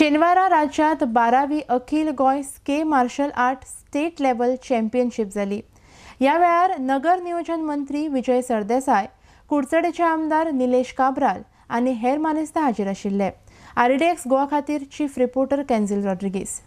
शेनवारा राज्यात 12वी अखिल Goa Sqay martial art state level championship जाली। ह्या वेळार नगर नियोजन मंत्री विजय सरदेसाय, कुडचडेचे आमदार निलेश काब्राल आनी हेर मानेस्तां हाजीर आशिल्ले। RDX गोवा खातीर चीफ रिपोर्टर केन्झिल रॉड्रिगीस।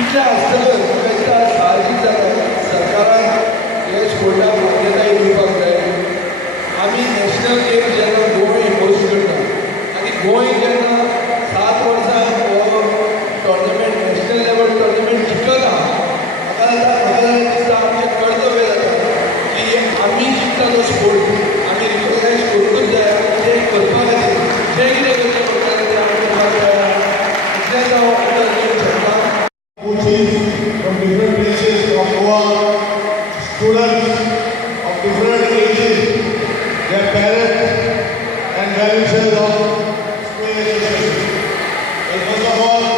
इतल्या आसतकच साहजीक जाता सरकारान हे स्पोर्टाक मान्यताय दिवपाक जाय। आमी नॅशनल गेम जेन्ना गोंय होस्ट करता आनी गोंय जेन्ना 7 वर्सां हो टोर्नामेंट नॅशनल लेवल टोर्नामेंट जिखता, म्हाका दिसता आमचें कर्तव्य जाता की आमी जिखता तो स्पोर्ट आमी रिकॉग्नायज करूंकच जाय। तें करपा खातीर जें कितें करचें पडटलें तें आमी करपाक जाय। इतलेंच हांव आतां दिवंक शकता। From different places of Goa, students of different ages, their parents and well-wishers of school education. First of all,